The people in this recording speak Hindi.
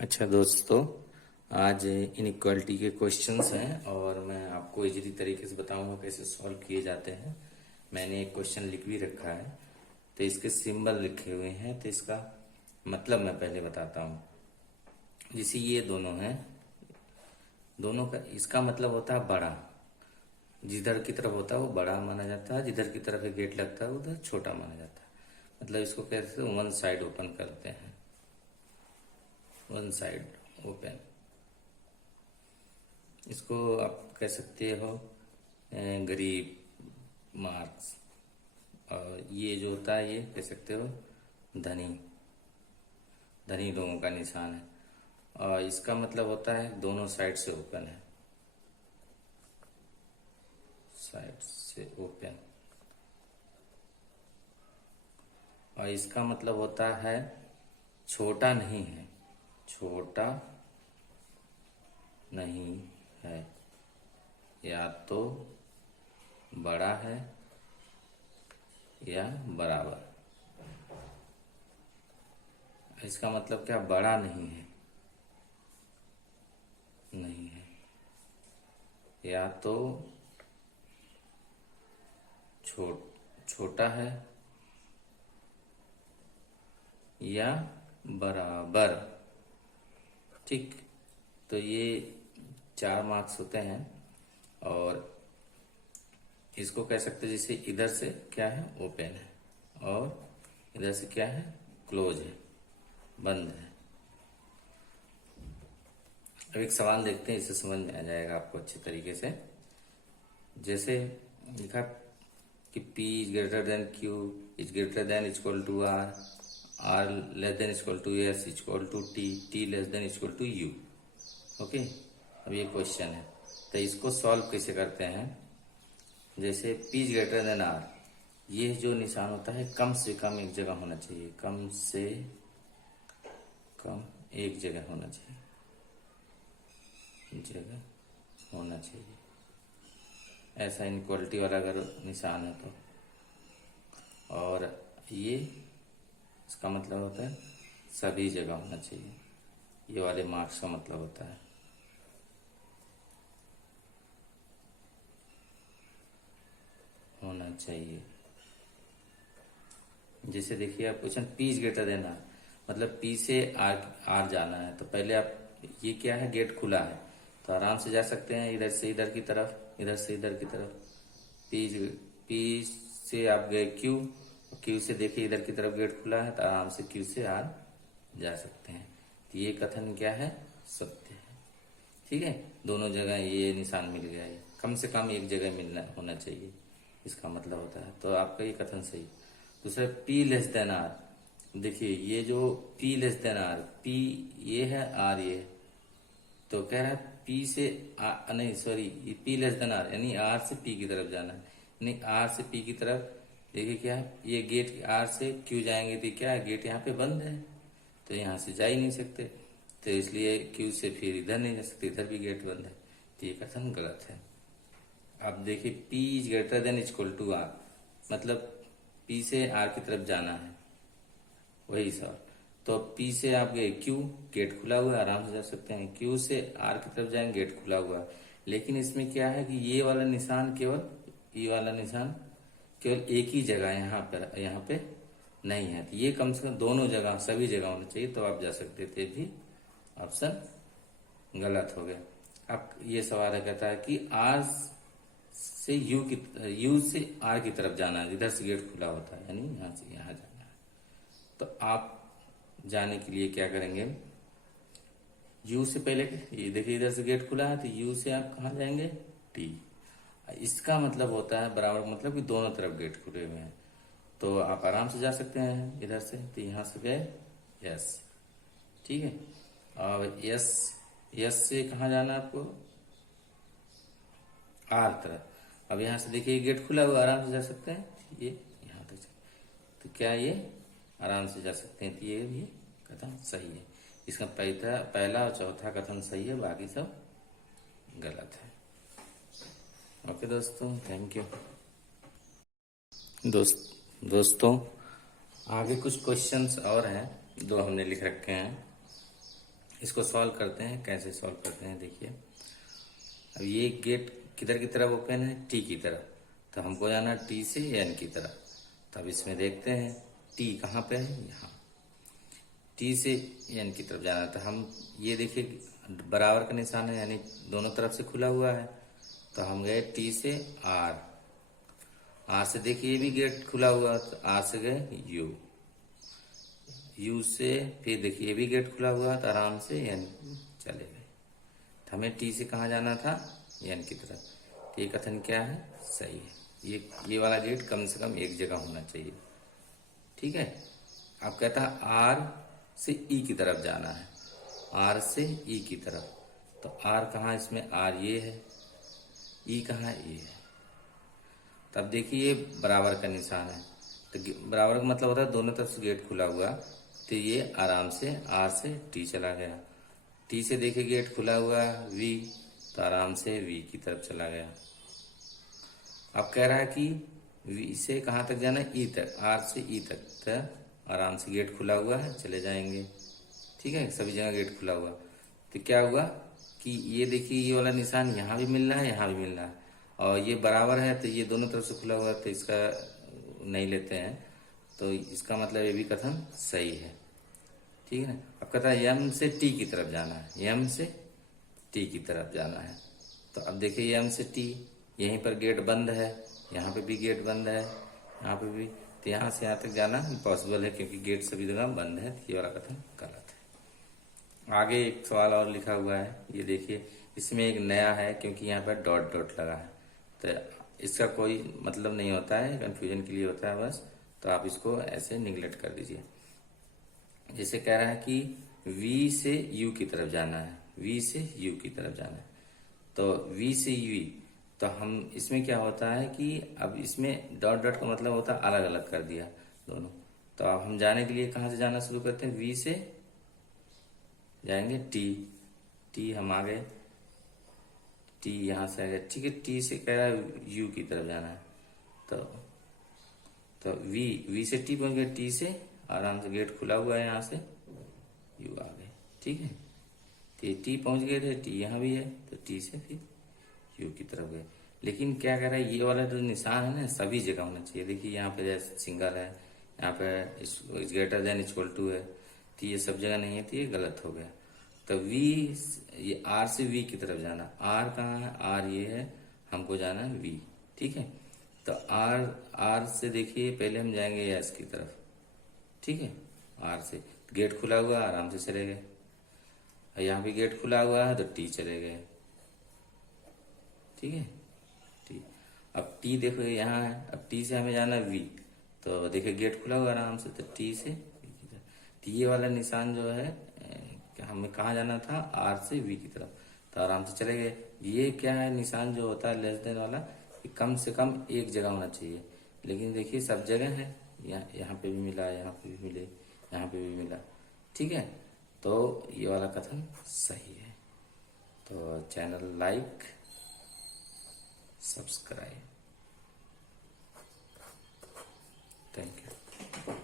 अच्छा दोस्तों, आज इनइक्वालिटी के क्वेश्चंस हैं और मैं आपको इजीली तरीके से बताऊंगा कैसे सॉल्व किए जाते हैं। मैंने एक क्वेश्चन लिख भी रखा है, तो इसके सिंबल लिखे हुए हैं, तो इसका मतलब मैं पहले बताता हूँ। जैसे ये दोनों हैं, दोनों का इसका मतलब होता है बड़ा। जिधर की तरफ होता है वो बड़ा माना जाता है, जिधर की तरफ एक गेट लगता है उधर छोटा माना जाता है। मतलब इसको कैसे वन साइड ओपन करते हैं, वन साइड ओपन। इसको आप कह सकते हो गरीब मार्क्स। और ये जो होता है ये कह सकते हो धनी, धनी लोगों का निशान है। और इसका मतलब होता है दोनों साइड से ओपन है, साइड से ओपन। और इसका मतलब होता है छोटा नहीं है, छोटा नहीं है, या तो बड़ा है या बराबर। इसका मतलब क्या, बड़ा नहीं है, नहीं है, या तो छोटा है या बराबर। ठीक, तो ये 4 मार्क्स होते हैं। और इसको कह सकते हैं जैसे इधर से क्या है, ओपन है, और इधर से क्या है, क्लोज है, बंद है। अब एक सवाल देखते हैं, इससे समझ में आ जाएगा आपको अच्छे तरीके से। जैसे लिखा कि P is greater than Q is greater than equal to R less than equal to S equal to T less than equal to U। Okay, अब ये क्वेश्चन है, तो इसको सॉल्व कैसे करते हैं। जैसे P is greater then R, ये जो निशान होता है कम से कम एक जगह होना चाहिए, कम से कम एक जगह होना चाहिए, जगह होना चाहिए। ऐसा इनक्वालिटी वाला अगर निशान है तो। और ये इसका मतलब होता है सभी जगह होना चाहिए, ये वाले मार्क्स का मतलब होता है। होना चाहिए। जैसे देखिए आप question P is greater then R, मतलब P से R जाना है, तो पहले आप, ये क्या है, गेट खुला है, तो आराम से जा सकते हैं इधर से इधर की तरफ, इधर से इधर की तरफ। P से आप गए Q, Q से देखिए इधर की तरफ गेट खुला है, तो आराम से Q से R जा सकते हैं। तो ये कथन क्या है, सत्य है। ठीक है, दोनों जगह ये निशान मिल गया है, कम से कम एक जगह मिलना होना चाहिए, इसका मतलब होता है। तो आपका ये कथन सही। दूसरा P लेस देन R, देखिए ये जो P less than R, P ये है, R ये है, तो कह रहा है P से नहीं सॉरी, ये P लेस देन R यानी R से P की तरफ जाना है, यानी R से P की तरफ। देखिए क्या है, ये गेट R से Q जाएंगे तो क्या है, गेट यहाँ पे बंद है, तो यहाँ से जा ही नहीं सकते, तो इसलिए Q से फिर इधर नहीं जा सकते, इधर भी गेट बंद है, तो ये कथन गलत है। अब देखिए P is greater than equal to R, मतलब P से R की तरफ जाना है, वही सर। तो P से आप गए Q, गेट खुला हुआ है, आराम से जा सकते हैं। Q से R की तरफ जाएंगे, गेट खुला हुआ है। लेकिन इसमें क्या है कि ये वाला निशान केवल, ये वाला निशान केवल एक ही जगह यहाँ पे नहीं है, तो ये कम से कम दोनों जगह, सभी जगह होना चाहिए, तो आप जा सकते थे, भी ऑप्शन गलत हो गया। अब ये सवाल है, कहता है कि R से U से R की तरफ जाना है, इधर से गेट खुला होता है, यानी यहाँ से यहाँ जाना है। तो आप जाने के लिए क्या करेंगे, U से पहले, ये देखिए इधर से गेट खुला है, तो U से आप कहाँ जाएंगे, T। इसका मतलब होता है बराबर, मतलब कि दोनों तरफ गेट खुले हुए हैं, तो आप आराम से जा सकते हैं इधर से, तो यहाँ से गए S। ठीक है, और S से कहाँ जाना है आपको, R तरफ। अब यहाँ से देखिए गेट खुला हुआ, आराम से जा सकते हैं, ये यहाँ तक, तो क्या ये आराम से जा सकते हैं, तो ये कथन सही है। इसका पहला और चौथा कथन सही है, बाकी सब गलत है। ओके दोस्तों, थैंक यू। दोस्तों, आगे कुछ क्वेश्चंस और हैं जो हमने लिख रखे हैं, इसको सॉल्व करते हैं। कैसे सॉल्व करते हैं देखिए। अब ये गेट किधर की तरफ ओपन है, टी की तरफ, तो हमको जाना टी से एन की तरफ। तो अब इसमें देखते हैं टी कहाँ पे है, यहाँ टी से एन की तरफ जाना। तो हम ये देखिए बराबर का निशान है, यानी दोनों तरफ से खुला हुआ है। तो हम गए टी से आर, आर से देखिए ये भी गेट खुला हुआ, तो आर से गए यू, यू से फिर देखिए ये भी गेट खुला हुआ, तो आराम से एन चले गए। तो हमें टी से कहाँ जाना था, एन की तरफ। तो ये कथन क्या है, सही है। ये वाला गेट कम से कम एक जगह होना चाहिए। ठीक है। अब कहता है आर से ई की तरफ जाना है, आर से ई की तरफ। तो आर कहाँ, इसमें आर ये है, ई कहाँ है, ये है। तब देखिए ये बराबर का निशान है, तो बराबर का मतलब होता है दोनों तरफ से गेट खुला हुआ। तो ये आराम से आर से टी चला गया, टी से देखिए गेट खुला हुआ वी, तो आराम से वी की तरफ चला गया। अब कह रहा है कि वी से कहाँ तक जाना है, ई तक, आर से ई तक। तो आराम से गेट खुला हुआ है, चले जाएंगे। ठीक है, सभी जगह गेट खुला हुआ। तो क्या हुआ कि ये देखिए ये वाला निशान यहाँ भी मिल रहा है, यहाँ भी मिल रहा है, और ये बराबर है, तो ये दोनों तरफ से खुला हुआ है, तो इसका नहीं लेते हैं। तो इसका मतलब ये भी कथन सही है। ठीक है। अब कहता है यम से टी की तरफ जाना है, यम से टी की तरफ जाना है। तो अब देखिए यम से टी, यहीं पर गेट बंद है, यहाँ पे भी गेट बंद है, यहाँ पे भी। तो यहाँ से यहाँ तक जाना इम्पॉसिबल है, क्योंकि गेट सभी जगह बंद है। ये वाला कथन गलत है। आगे एक सवाल और लिखा हुआ है, ये देखिए। इसमें एक नया है, क्योंकि यहाँ पर डॉट डॉट लगा है, तो इसका कोई मतलब नहीं होता है, कंफ्यूजन के लिए होता है बस। तो आप इसको ऐसे निगलेक्ट कर दीजिए। जैसे कह रहा है कि V से U की तरफ जाना है, V से U की तरफ जाना है। तो V से U, तो हम इसमें क्या होता है कि अब इसमें डॉट डॉट का मतलब होता है अलग अलग कर दिया दोनों। तो अब हम जाने के लिए कहाँ से जाना शुरू करते हैं, V से जाएंगे टी हम आ गए, टी यहाँ से आ गए। ठीक है, टी से कह रहा है U की तरफ जाना है। तो V से टी पहुंच गए, टी से आराम से गेट खुला हुआ है, यहाँ से यू आ गए। ठीक है, तो टी पहुंच गए थे, टी यहाँ भी है, तो टी से फिर यू की तरफ गए। लेकिन क्या कह रहा है, ये वाला जो निशान है ना सभी जगह होना चाहिए। देखिए यहाँ पे जैसे सिंगल है, यहाँ पे ग्रेटर देन इक्वल टू है, तो ये सब जगह नहीं है, तो ये गलत हो गया। तो वी, ये आर से वी की तरफ जाना, आर कहाँ है, आर ये है, हमको जाना है वी। ठीक है, तो आर से देखिए पहले हम जाएंगे एस की तरफ। ठीक है, आर से गेट खुला हुआ, आराम से चले गए। यहाँ भी गेट खुला हुआ है, तो टी चले गए। ठीक है, टी। अब टी देखो यहाँ है, अब टी से हमें जाना है वी, तो देखिए गेट खुला हुआ आराम से, तो टी से तो ये वाला निशान जो है हमें कहाँ जाना था, आर से वी की तरफ, तो आराम से चले गए। ये क्या है, निशान जो होता है लेस देन वाला, ये कम से कम एक जगह होना चाहिए। लेकिन देखिए सब जगह है, यहाँ पे भी मिला, यहाँ पे भी मिले, यहाँ पे भी मिला। ठीक है, तो ये वाला कथन सही है। तो channel like, subscribe. Thank you.